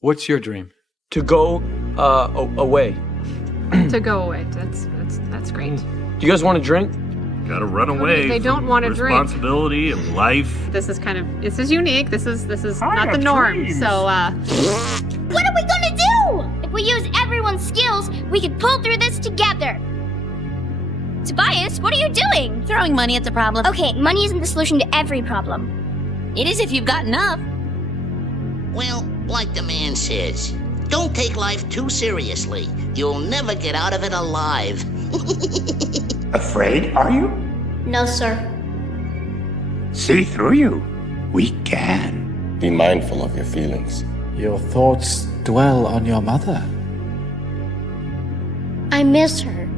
What's your dream? To go away. To go away. That's great. Do you guys want to drink? Gotta run away. They don't want to drink. Responsibility of life. This is unique. This is not the norm. So What are we gonna do? If we use everyone's skills, we could pull through this together. Tobias, what are you doing? Throwing money at the problem. Okay, money isn't the solution to every problem. It is if you've got enough. Well, like the man says, don't take life too seriously. You'll never get out of it alive. Afraid, are you? No, sir. See through you. We can. Be mindful of your feelings. Your thoughts dwell on your mother. I miss her.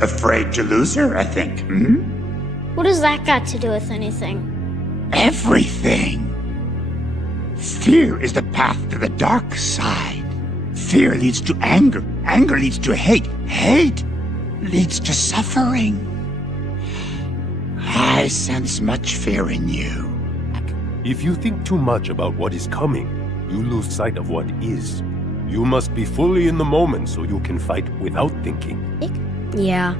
Afraid to lose her, I think. What does that got to do with anything? Everything. Fear is the path to the dark side. Fear leads to anger. Anger leads to hate. Hate leads to suffering. I sense much fear in you. If you think too much about what is coming, you lose sight of what is. You must be fully in the moment so you can fight without thinking. Yeah,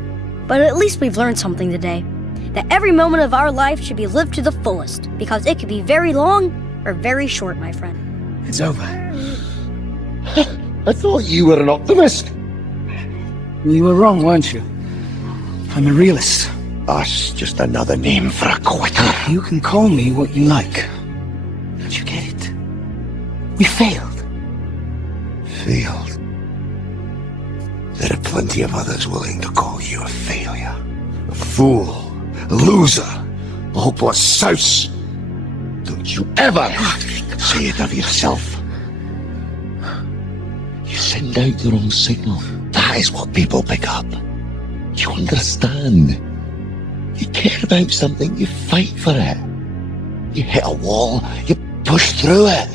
but at least we've learned something today. That every moment of our life should be lived to the fullest, because it could be very long or very short, my friend. It's over. I thought you were an optimist. You were wrong, weren't you? I'm a realist. That's just another name for a quitter. You can call me what you like. Don't you get it? We failed. Failed. There are plenty of others willing to call you a failure. A fool. A loser. A hopeless souse. Don't you ever say it of yourself. You send out the wrong signal. That is what people pick up. You understand. You care about something, you fight for it. You hit a wall, you push through it.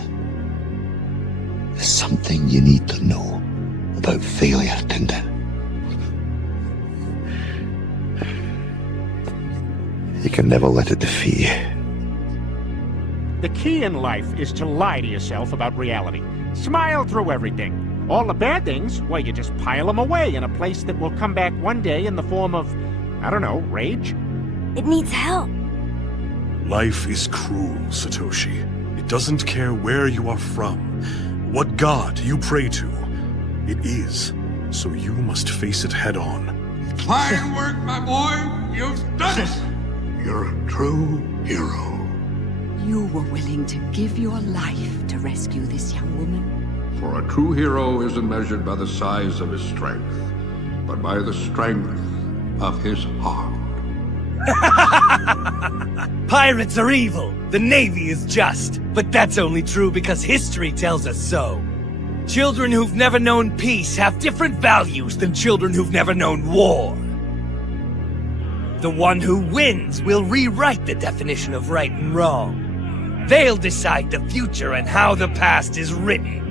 There's something you need to know about failure, Tinder. You can never let it defeat you. The key in life is to lie to yourself about reality. Smile through everything. All the bad things, well, you just pile them away in a place that will come back one day in the form of, I don't know, rage? It needs help. Life is cruel, Satoshi. It doesn't care where you are from, what god you pray to. It is, so you must face it head on. Fine work, my boy. You've done it. You're a true hero. You were willing to give your life to rescue this young woman. For a true hero isn't measured by the size of his strength, but by the strength of his heart. Pirates are evil. The Navy is just. But that's only true because history tells us so. Children who've never known peace have different values than children who've never known war. The one who wins will rewrite the definition of right and wrong. They'll decide the future and how the past is written.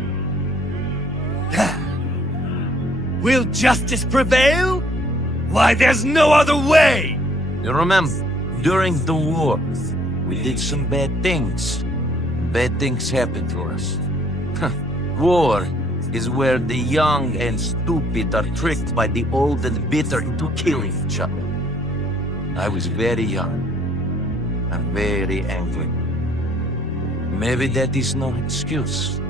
Will justice prevail? Why, there's no other way! You remember, during the war, we did some bad things. Bad things happened to us. War is where the young and stupid are tricked by the old and bitter into killing each other. I was very young and very angry. Maybe that is no excuse.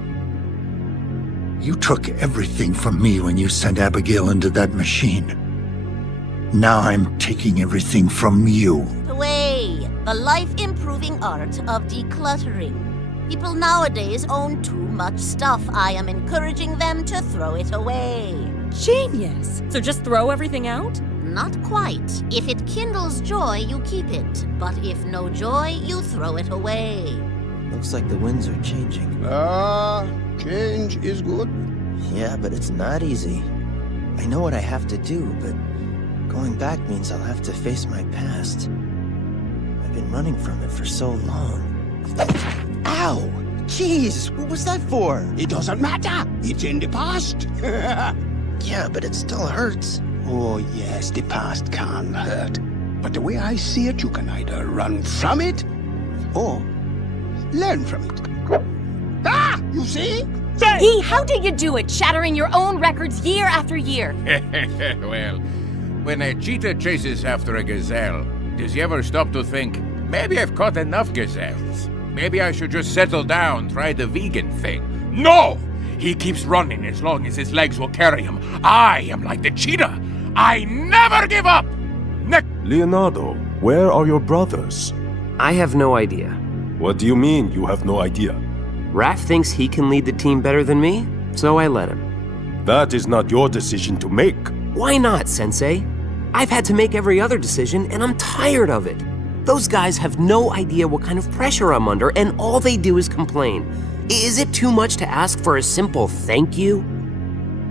You took everything from me when you sent Abigail into that machine. Now I'm taking everything from you. Away! The life-improving art of decluttering. People nowadays own too much stuff. I am encouraging them to throw it away. Genius! So just throw everything out? Not quite. If it kindles joy, you keep it. But if no joy, you throw it away. Looks like the winds are changing. Change is good. Yeah, but it's not easy. I know what I have to do, but going back means I'll have to face my past. I've been running from it for so long. Ow! Jeez, what was that for? It doesn't matter. It's in the past. Yeah, but it still hurts. Oh, yes, the past can hurt. But the way I see it, you can either run from it or learn from it. Ah! You see? He, how did you do it, shattering your own records year after year? Well, when a cheetah chases after a gazelle, does he ever stop to think, maybe I've caught enough gazelles? Maybe I should just settle down, try the vegan thing. No! He keeps running as long as his legs will carry him. I am like the cheetah. I never give up! Leonardo, where are your brothers? I have no idea. What do you mean you have no idea? Raph thinks he can lead the team better than me, so I let him. That is not your decision to make. Why not, Sensei? I've had to make every other decision, and I'm tired of it. Those guys have no idea what kind of pressure I'm under, and all they do is complain. Is it too much to ask for a simple thank you?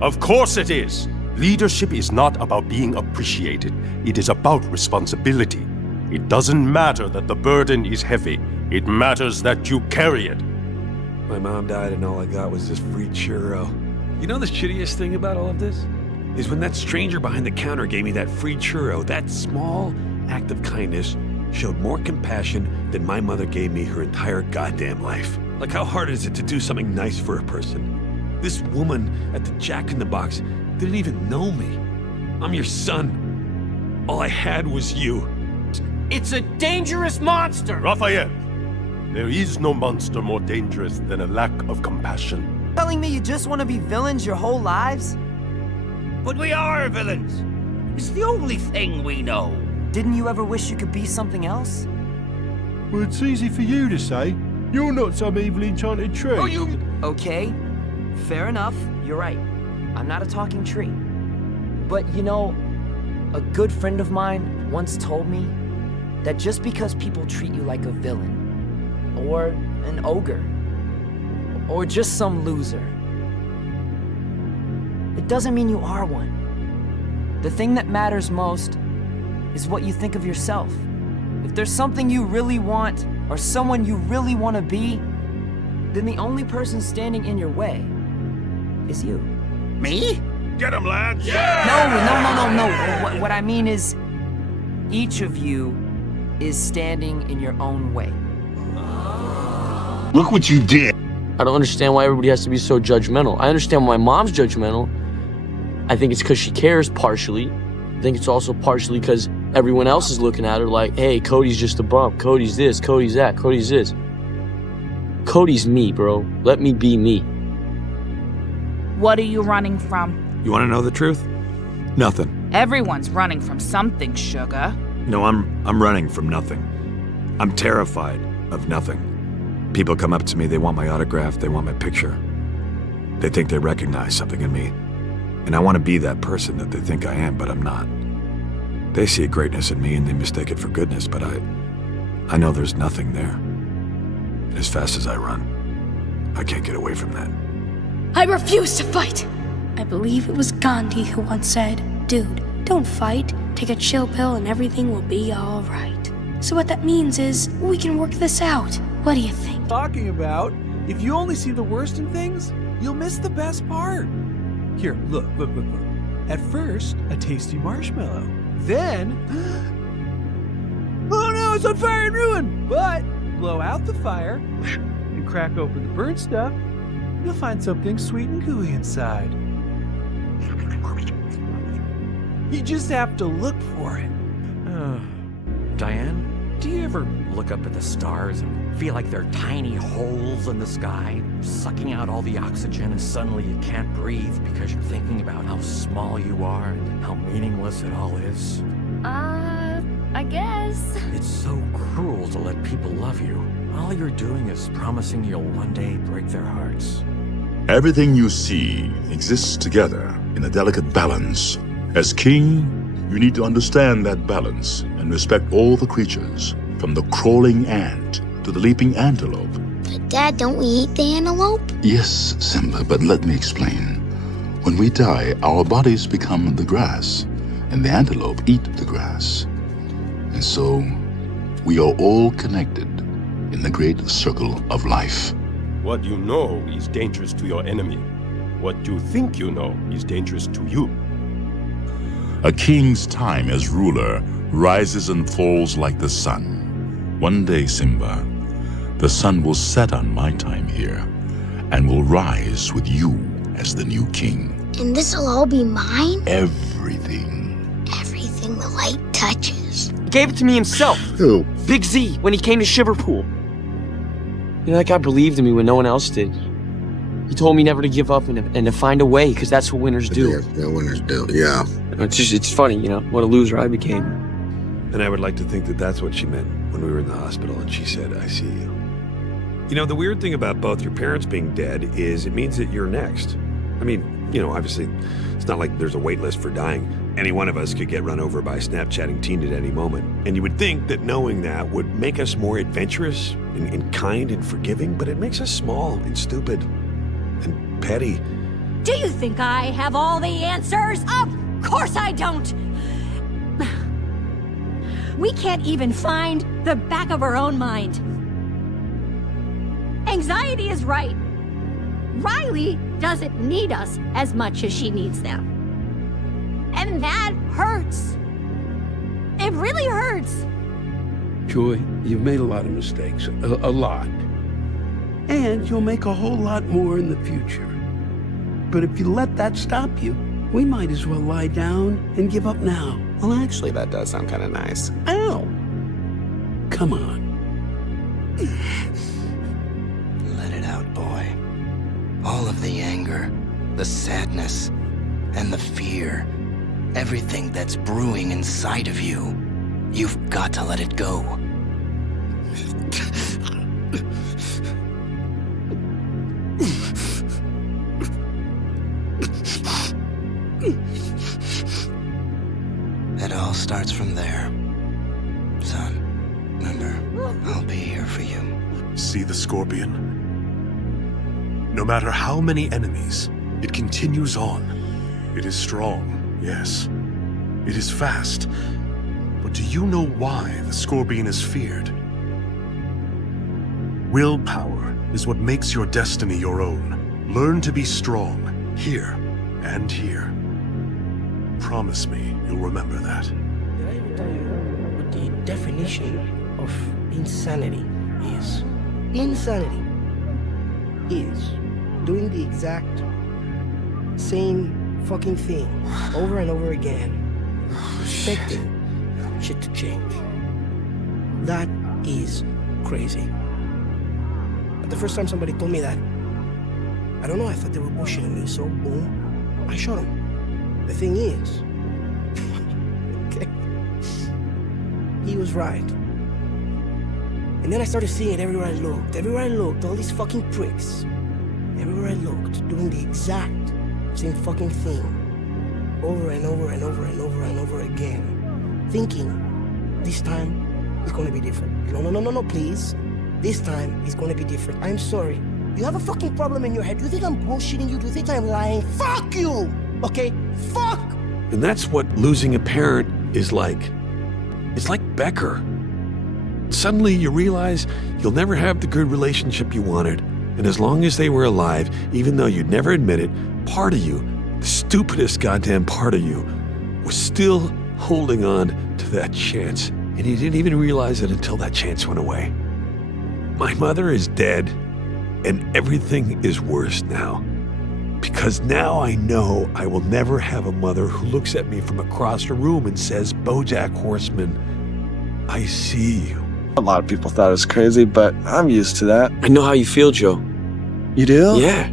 Of course it is. Leadership is not about being appreciated. It is about responsibility. It doesn't matter that the burden is heavy. It matters that you carry it. My mom died and all I got was this free churro. You know the shittiest thing about all of this? Is when that stranger behind the counter gave me that free churro, that small act of kindness showed more compassion than my mother gave me her entire goddamn life. Like, how hard is it to do something nice for a person? This woman at the Jack in the Box didn't even know me. I'm your son. All I had was you. It's a dangerous monster! Raphael, there is no monster more dangerous than a lack of compassion. Telling me you just want to be villains your whole lives? But we are villains. It's the only thing we know. Didn't you ever wish you could be something else? Well, it's easy for you to say. You're not some evil enchanted tree. Oh, you... Okay, fair enough. You're right. I'm not a talking tree. But you know, a good friend of mine once told me that just because people treat you like a villain, or an ogre, or just some loser, it doesn't mean you are one. The thing that matters most is what you think of yourself. If there's something you really want, or someone you really want to be, then the only person standing in your way is you. Me? Get him, lads! No. What I mean is, each of you is standing in your own way. Look what you did. I don't understand why everybody has to be so judgmental. I understand why my mom's judgmental. I think it's because she cares, partially. I think it's also partially because everyone else is looking at her like, hey, Cody's just a bump. Cody's this, Cody's that, Cody's this. Cody's me, bro. Let me be me. What are you running from? You want to know the truth? Nothing. Everyone's running from something, sugar. No, I'm running from nothing. I'm terrified of nothing. People come up to me, they want my autograph, they want my picture. They think they recognize something in me. And I want to be that person that they think I am, but I'm not. They see a greatness in me and they mistake it for goodness, but I know there's nothing there. And as fast as I run, I can't get away from that. I refuse to fight! I believe it was Gandhi who once said, dude, don't fight. Take a chill pill and everything will be alright. So what that means is, we can work this out. What do you think? Talking about, if you only see the worst in things, you'll miss the best part. Here, look. At first, a tasty marshmallow. Then, oh no, it's on fire and ruined! But, blow out the fire, and crack open the burnt stuff, you'll find something sweet and gooey inside. You just have to look for it. Diane, do you ever look up at the stars and feel like they're tiny holes in the sky, sucking out all the oxygen, and suddenly you can't breathe because you're thinking about how small you are and how meaningless it all is? I guess. It's so cruel to let people love you. All you're doing is promising you'll one day break their hearts. Everything you see exists together in a delicate balance. As king, you need to understand that balance and respect all the creatures, from the crawling ant to the leaping antelope. But Dad, don't we eat the antelope? Yes, Simba, but let me explain. When we die, our bodies become the grass, and the antelope eat the grass. And so, we are all connected in the great circle of life. What you know is dangerous to your enemy. What you think you know is dangerous to you. A king's time as ruler rises and falls like the sun. One day, Simba, the sun will set on my time here, and will rise with you as the new king. And this'll all be mine? Everything. Everything the light touches. He gave it to me himself. Who? Big Z, when he came to Shiverpool. You know, that guy believed in me when no one else did. He told me never to give up and to find a way, because that's what winners do. Yeah, winners do, yeah. It's funny, you know, what a loser I became. And I would like to think that that's what she meant when we were in the hospital and she said, I see you. You know, the weird thing about both your parents being dead is it means that you're next. I mean, you know, obviously, it's not like there's a wait list for dying. Any one of us could get run over by a Snapchatting teen at any moment. And you would think that knowing that would make us more adventurous and kind and forgiving, but it makes us small and stupid and petty. Do you think I have all the answers? Of course I don't! We can't even find the back of our own mind. Anxiety is right. Riley doesn't need us as much as she needs them. And that hurts. It really hurts. Joy, you've made a lot of mistakes. A lot. And you'll make a whole lot more in the future. But if you let that stop you, we might as well lie down and give up now. Well, actually, that does sound kind of nice. Ow! Come on. Let it out, boy. All of the anger, the sadness, and the fear. Everything that's brewing inside of you. You've got to let it go. It all starts from there. Son, remember, I'll be here for you. See the scorpion? No matter how many enemies, it continues on. It is strong, yes. It is fast. But do you know why the scorpion is feared? Willpower is what makes your destiny your own. Learn to be strong, here and here. Promise me you'll remember that. Did I ever tell you what the definition of insanity is? Insanity is doing the exact same fucking thing over and over again, expecting shit to change. That is crazy. But the first time somebody told me that, I don't know, I thought they were bullshitting me, so boom, I shot him. The thing is, okay, he was right. And then I started seeing it everywhere I looked, all these fucking pricks. Everywhere I looked, doing the exact same fucking thing. Over and over and over and over and over again. Thinking, this time, it's gonna be different. No, please. This time, it's gonna be different. I'm sorry. You have a fucking problem in your head. Do you think I'm bullshitting you? Do you think I'm lying? Fuck you! Okay? Fuck! And that's what losing a parent is like. It's like Becker. Suddenly you realize you'll never have the good relationship you wanted. And as long as they were alive, even though you'd never admit it, part of you, the stupidest goddamn part of you, was still holding on to that chance. And you didn't even realize it until that chance went away. My mother is dead, and everything is worse now. Because now I know I will never have a mother who looks at me from across the room and says, BoJack Horseman, I see you. A lot of people thought it was crazy, but I'm used to that. I know how you feel, Joe. You do? Yeah.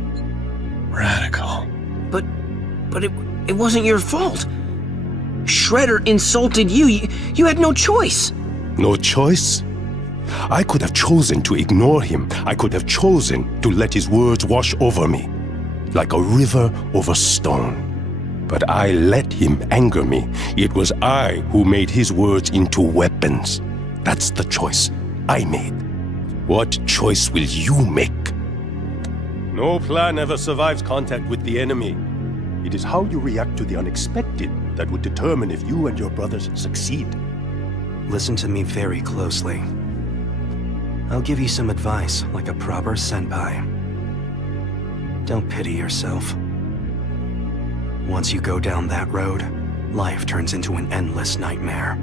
Radical. But it wasn't your fault. Shredder insulted you. You had no choice. No choice? I could have chosen to ignore him. I could have chosen to let his words wash over me, like a river over stone. But I let him anger me. It was I who made his words into weapons. That's the choice I made. What choice will you make? No plan ever survives contact with the enemy. It is how you react to the unexpected that would determine if you and your brothers succeed. Listen to me very closely. I'll give you some advice like a proper senpai. Don't pity yourself. Once you go down that road, life turns into an endless nightmare.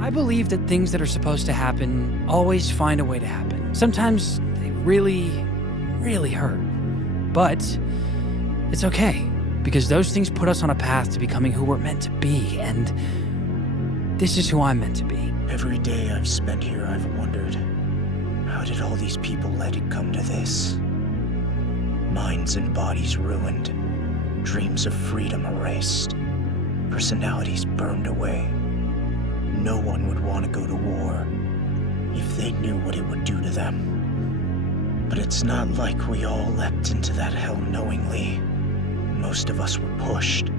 I believe that things that are supposed to happen always find a way to happen. Sometimes they really, really hurt. but it's okay, because those things put us on a path to becoming who we're meant to be, and this is who I'm meant to be. Every day I've spent here, I've wondered, how did all these people let it come to this? Minds and bodies ruined, dreams of freedom erased, personalities burned away. No one would want to go to war if they knew what it would do to them. But it's not like we all leapt into that hell knowingly. Most of us were pushed.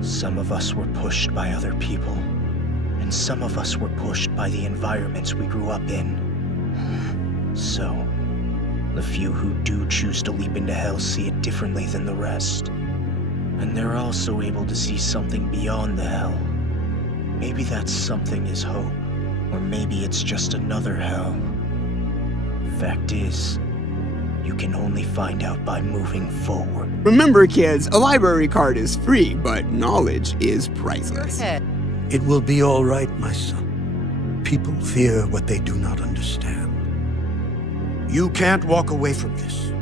Some of us were pushed by other people. And some of us were pushed by the environments we grew up in. So, the few who do choose to leap into hell see it differently than the rest. And they're also able to see something beyond the hell. Maybe that something is hope, or maybe it's just another hell. Fact is, you can only find out by moving forward. Remember, kids, a library card is free, but knowledge is priceless. It will be all right, my son. People fear what they do not understand. You can't walk away from this.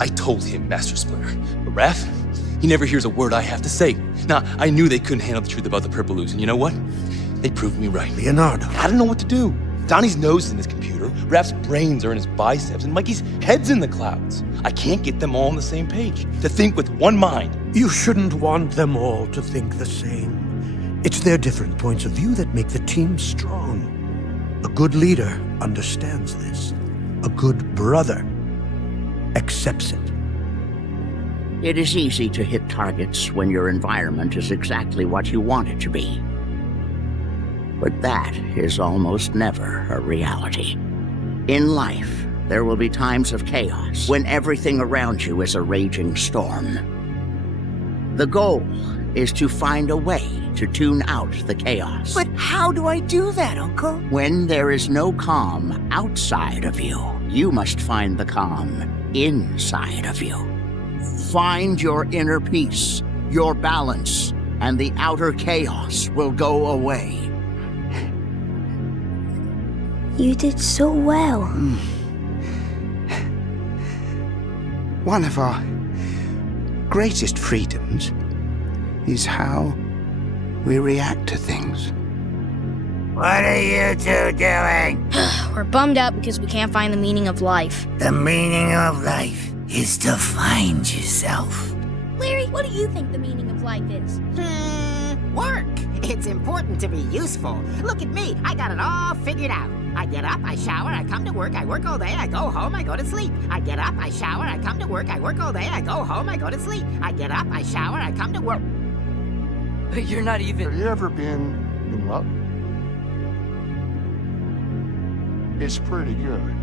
I told him, Master Splinter. But Raph, he never hears a word I have to say. Now, I knew they couldn't handle the truth about the Purple Ooze, and you know what? They proved me right. Leonardo. I don't know what to do. Donnie's nose is in his computer, Raph's brains are in his biceps, and Mikey's head's in the clouds. I can't get them all on the same page, to think with one mind. You shouldn't want them all to think the same. It's their different points of view that make the team strong. A good leader understands this. A good brother accepts it. It is easy to hit targets when your environment is exactly what you want it to be. But that is almost never a reality. In life, there will be times of chaos when everything around you is a raging storm. The goal is to find a way to tune out the chaos. But how do I do that, Uncle? When there is no calm outside of you, you must find the calm inside of you. Find your inner peace, your balance, and the outer chaos will go away. You did so well. One of our greatest freedoms is how we react to things. What are you two doing? We're bummed out because we can't find the meaning of life. The meaning of life is to find yourself. Larry, what do you think the meaning of life is? Work. It's important to be useful. Look at me. I got it all figured out. I get up, I shower, I come to work, I work all day, I go home, I go to sleep. I get up, I shower, I come to work, I work all day, I go home, I go to sleep. I get up, I shower, I come to work. But you're not even... Have you ever been in love? It's pretty good.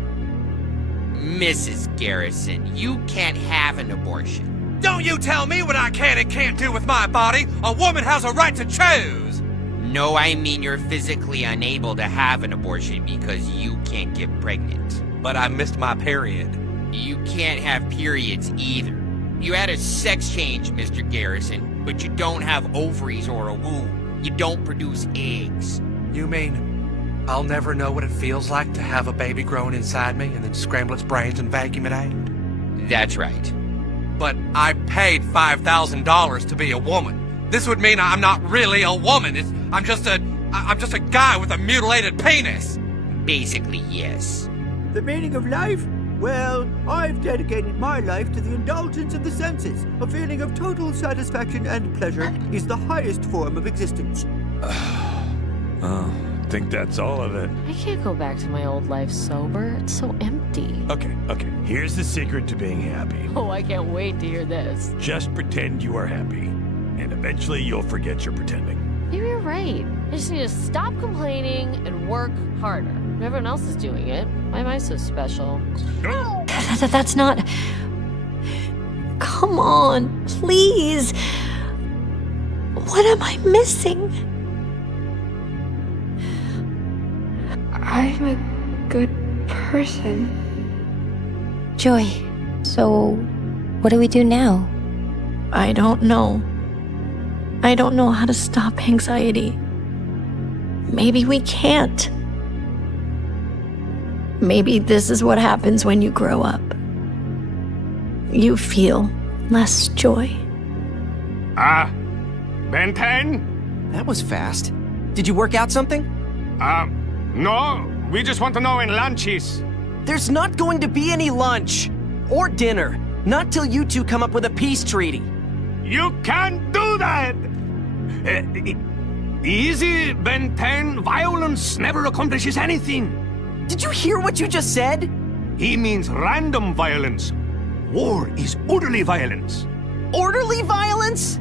Mrs. Garrison, you can't have an abortion. Don't you tell me what I can and can't do with my body! A woman has a right to choose! No, I mean you're physically unable to have an abortion because you can't get pregnant. But I missed my period. You can't have periods either. You had a sex change, Mr. Garrison, but you don't have ovaries or a womb. You don't produce eggs. You mean I'll never know what it feels like to have a baby growing inside me and then scramble its brains and vacuum it out? That's right. But I paid $5,000 to be a woman. This would mean I'm not really a woman. I'm just a guy with a mutilated penis. Basically, yes. The meaning of life? Well, I've dedicated my life to the indulgence of the senses. A feeling of total satisfaction and pleasure is the highest form of existence. Oh, I think that's all of it. I can't go back to my old life sober. It's so empty. Okay. Here's the secret to being happy. Oh, I can't wait to hear this. Just pretend you are happy, and eventually you'll forget you're pretending. Maybe you're right. I just need to stop complaining and work harder. If everyone else is doing it, why am I so special? That's not... Come on, please. What am I missing? I'm a good person. Joy, so what do we do now? I don't know. I don't know how to stop anxiety. Maybe we can't. Maybe this is what happens when you grow up. you feel less joy. Ben 10? That was fast. Did you work out something? No. We just want to know when lunch is. There's not going to be any lunch. Or dinner. Not till you two come up with a peace treaty. You can't do that! Easy, Ben 10. Violence never accomplishes anything. Did you hear what you just said? He means random violence. War is orderly violence. Orderly violence?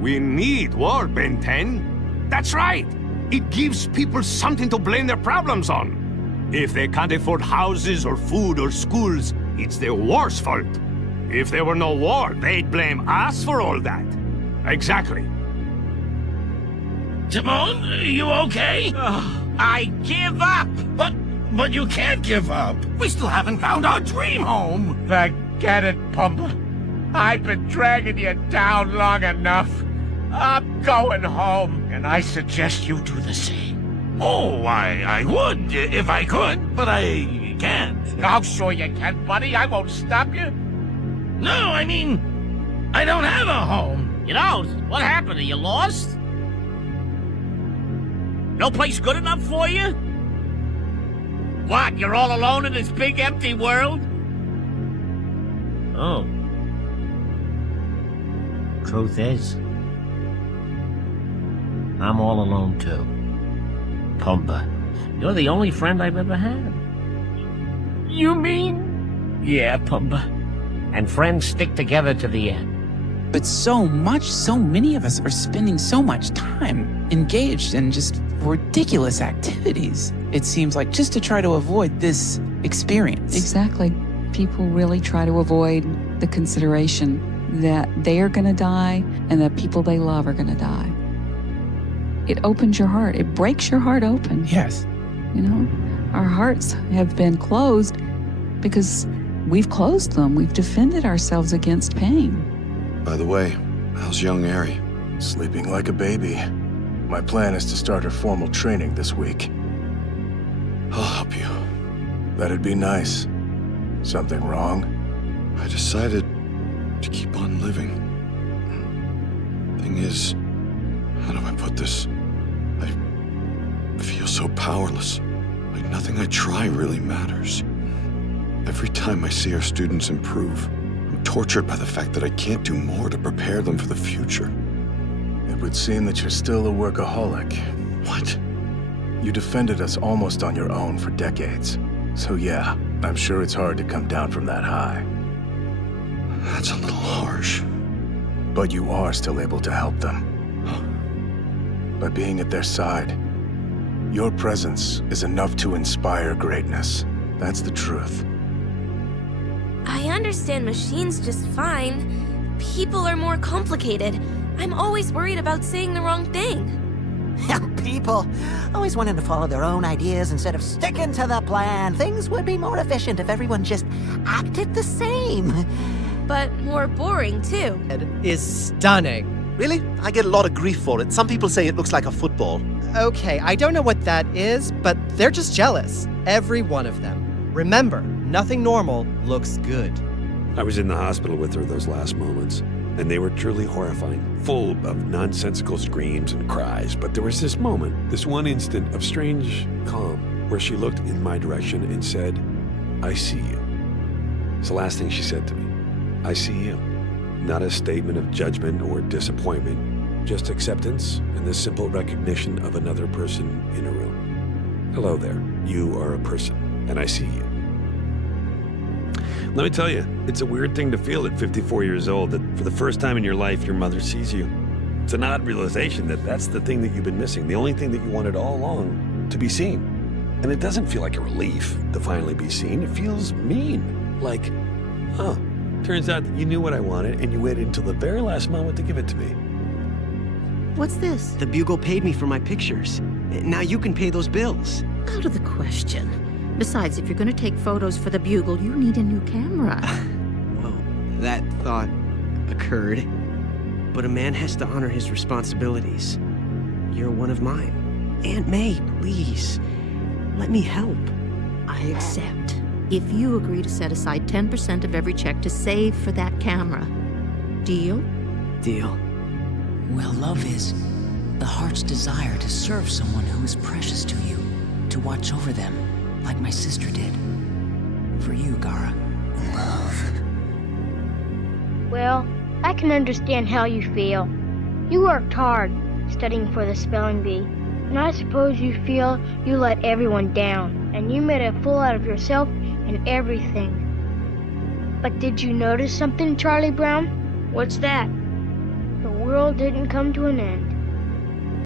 We need war, Ben 10. That's right. It gives people something to blame their problems on. If they can't afford houses or food or schools, it's the war's fault. If there were no war, they'd blame us for all that. Exactly. Timon, you okay? I give up! But you can't give up. We still haven't found our dream home. Forget it, Pumba. I've been dragging you down long enough. I'm going home, and I suggest you do the same. Oh, I would if I could, but I can't. I'm sure you can, buddy. I won't stop you. No, I mean, I don't have a home. You don't? What happened? Are you lost? No place good enough for you? What, you're all alone in this big empty world? Oh. Truth is, I'm all alone too. Pumba, you're the only friend I've ever had. You mean? Yeah, Pumba. And friends stick together to the end. But so many of us are spending so much time engaged in just ridiculous activities, it seems like, just to try to avoid this experience. Exactly. People really try to avoid the consideration that they are going to die and that people they love are going to die. It opens your heart. It breaks your heart open. Yes. You know, our hearts have been closed because we've closed them. We've defended ourselves against pain. By the way, how's young Ari? Sleeping like a baby. My plan is to start her formal training this week. I'll help you. That'd be nice. Something wrong? I decided to keep on living. Thing is, how do I put this? I feel so powerless. Like nothing I try really matters. Every time I see our students improve, I'm tortured by the fact that I can't do more to prepare them for the future. It would seem that you're still a workaholic. What? You defended us almost on your own for decades. So yeah, I'm sure it's hard to come down from that high. That's a little harsh. But you are still able to help them. By being at their side, your presence is enough to inspire greatness. That's the truth. I understand machines just fine. People are more complicated. I'm always worried about saying the wrong thing. People always wanting to follow their own ideas instead of sticking to the plan. Things would be more efficient if everyone just acted the same. But more boring, too. It is stunning. Really? I get a lot of grief for it. Some people say it looks like a football. Okay, I don't know what that is, but they're just jealous. Every one of them. Remember, nothing normal looks good. I was in the hospital with her those last moments, and they were truly horrifying, full of nonsensical screams and cries. But there was this moment, this one instant of strange calm, where she looked in my direction and said, "I see you." It's the last thing she said to me. I see you. Not a statement of judgment or disappointment, just acceptance and the simple recognition of another person in a room. Hello there. You are a person, and I see you. Let me tell you, it's a weird thing to feel at 54 years old that for the first time in your life, your mother sees you. It's an odd realization that that's the thing that you've been missing, the only thing that you wanted all along, to be seen. And it doesn't feel like a relief to finally be seen. It feels mean, like, oh, turns out that you knew what I wanted and you waited until the very last moment to give it to me. What's this? The Bugle paid me for my pictures. Now you can pay those bills. Out of the question. Besides, if you're going to take photos for the Bugle, you need a new camera. Well, that thought occurred. But a man has to honor his responsibilities. You're one of mine. Aunt May, please. Let me help. I accept. if you agree to set aside 10% of every check to save for that camera. Deal? Deal. Well, love is the heart's desire to serve someone who is precious to you, to watch over them, like my sister did. For you, Gara. Well, I can understand how you feel. You worked hard, studying for the spelling bee, and I suppose you feel you let everyone down, and you made a fool out of yourself and everything. But did you notice something, Charlie Brown? What's that? The world didn't come to an end.